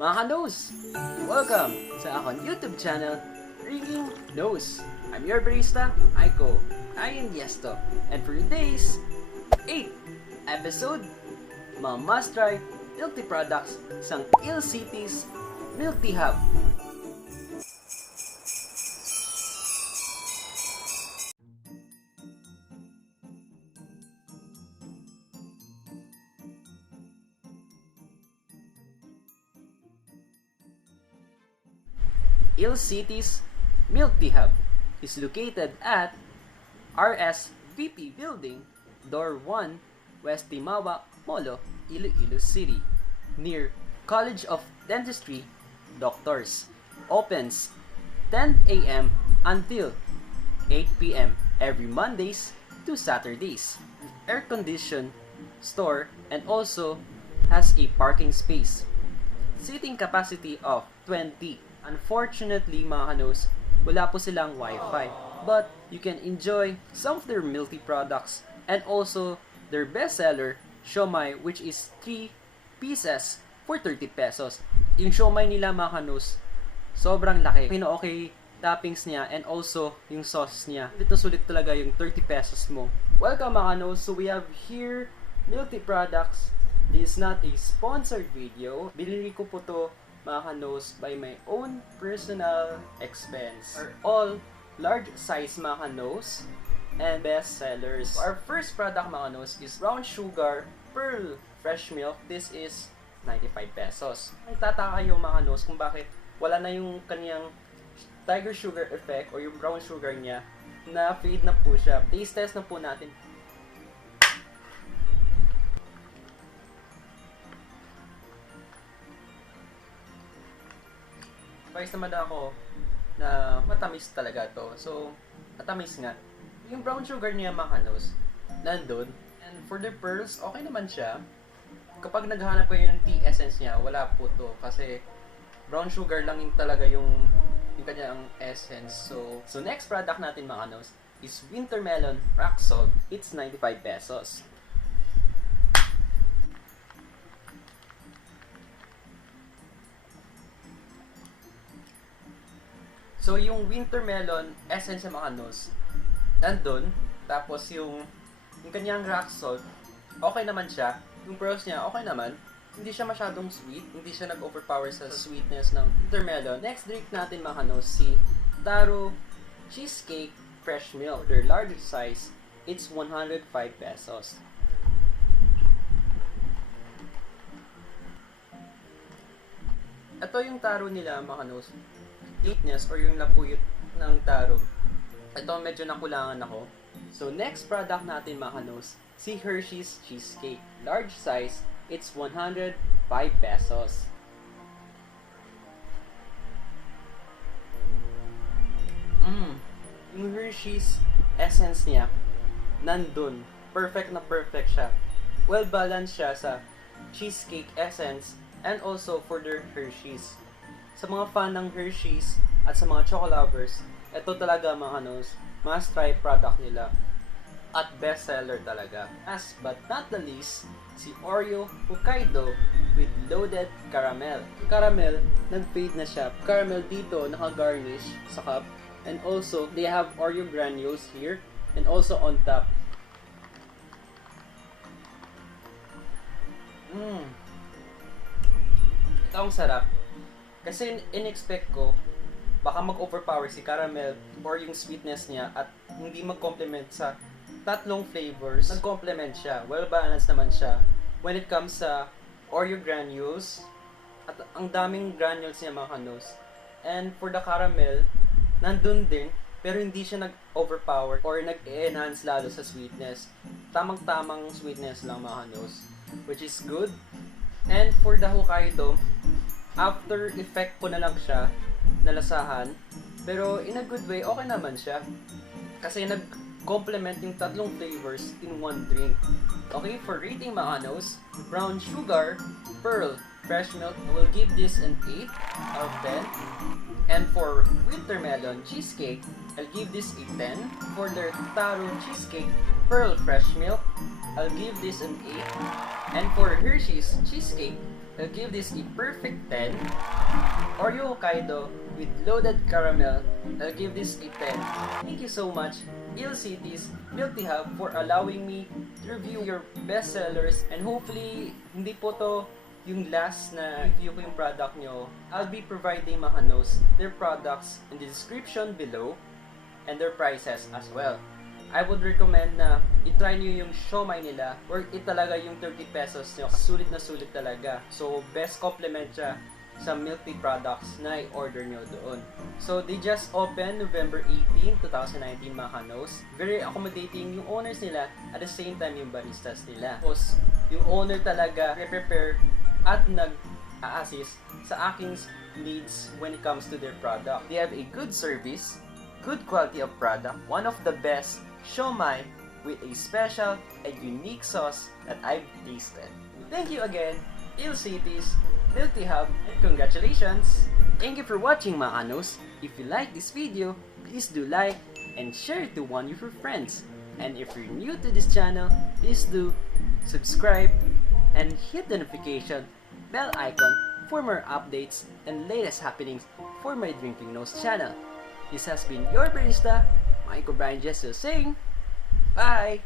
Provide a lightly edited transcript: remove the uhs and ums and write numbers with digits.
Mga ka-nose, welcome sa akong YouTube channel, Ringing Nose. I'm your barista, Aiko. I am Yesto. And for today's 8th episode, mga must-try milk tea products sa Illcitea's Milk Tea Hub. Illcitea's Milk Tea Hub is located at RSVP Building, Door 1, West Timawa, Molo, Iloilo City, near College of Dentistry, Doctors. Opens 10 a.m. until 8 p.m. every Mondays to Saturdays. Air-conditioned store and also has a parking space. Seating capacity of 20. Unfortunately, mga kanos, wala po silang Wi-Fi. But you can enjoy some of their milk tea products and also their bestseller, Siomai, which is 3 pieces for 30 pesos. Yung Siomai nila, mga kanos, sobrang laki. Okay toppings niya and also yung sauce niya. Sulit na sulit talaga yung 30 pesos mo. Welcome, mga kanos. So we have here milk tea products. This is not a sponsored video. Binili ko po to, mga kanos, by my own personal expense. Are all large size, mga kanos, and best sellers. Our first product, mga kanos, is brown sugar pearl fresh milk. This is 95 pesos. Nagtataka kayo, mga kanos, kung bakit wala na yung kanyang tiger sugar effect or yung brown sugar niya, na fade na po siya. Taste test na po natin. Surprise naman ako na matamis talaga to. So, matamis nga. Yung brown sugar niya, mga kanos, nandun. And for the pearls, okay naman siya. Kapag naghahanap kayo ng tea essence niya, wala po to. Kasi brown sugar lang yung talaga yung kanyang essence. So next product natin, mga kanos, is Wintermelon RockSalt. It's 95 pesos. So, yung Wintermelon essence ng mga kanos, nandun. Tapos, yung kanyang rock salt, okay naman siya. Yung pearls niya, okay naman. Hindi siya masyadong sweet. Hindi siya nag-overpower sa sweetness ng Wintermelon. Next drink natin, mga kanos, si Taro Cheesecake Fresh Milk. Their large size, it's 105 pesos. Ito yung taro nila, mga kanos. Sweetness or yung lapuyot ng taro. Ito medyo nakulangan ako. So next product natin, mga kanos, si Hershey's Cheesecake. Large size, it's 105 pesos. Yung Hershey's essence niya, nandun. Perfect na perfect siya. Well balanced siya sa cheesecake essence and also for their Hershey's. Sa mga fan ng Hershey's at sa mga choco lovers, ito talaga, mga kanos, must try product nila at best seller talaga. Last but not the least, si Oreo Hokkaido with loaded caramel. Caramel, nag-fade na siya. Caramel dito, naka-garnish sa cup. And also, they have Oreo granules here and also on top. Ito ang sarap. Kasi in-expect ko, baka mag-overpower si caramel or yung sweetness niya at hindi mag-complement sa tatlong flavors. Nag-complement siya. Well-balanced naman siya. When it comes sa Oreo granules, at ang daming granules niya, mga kanos. And for the caramel, nandun din, pero hindi siya nag-overpower or nag-enhance lalo sa sweetness. Tamang-tamang sweetness lang, mga kanos, which is good. And for the Hokkaido, after effect ko na lang siya, nalasahan. Pero in a good way, okay naman siya. Kasi nag-complement yung tatlong flavors in one drink. Okay, for rating, mga kanos, brown sugar, pearl, fresh milk, I will give this an 8 out of 10. And for Wintermelon Cheesecake, I'll give this a 10. For their Taro Cheesecake, pearl fresh milk, I'll give this an 8. And for Hershey's Cheesecake, I'll give this a perfect 10. Oreo Hokkaido with loaded caramel, I'll give this a 10. Thank you so much, Illcitea's Milktea Hub, for allowing me to review your bestsellers, and hopefully hindi po to yung last na review ko yung product nyo. I'll be providing Mahanos their products in the description below and their prices as well. I would recommend na i-try nyo yung Siomai nila. Worth it talaga yung 30 pesos nyo. Sulit na sulit talaga. So, best compliment siya sa Milktea products na i-order nyo doon. So, they just opened November 18, 2019, mga kanos. Very accommodating yung owners nila, at the same time yung baristas nila. Tapos, yung owner talaga prepare at nag-a-assist sa aking needs when it comes to their product. They have a good service, good quality of product, one of the best Siomai with a special and unique sauce that I've tasted. Thank you again, Illcitea's Milktea Hub, and congratulations! Thank you for watching, mga kanos. If you like this video, please do like and share it to one of your friends. And if you're new to this channel, please do subscribe and hit the notification bell icon for more updates and latest happenings for my Drinking Nose channel. This has been your barista, Michael Brian Jessel, saying bye!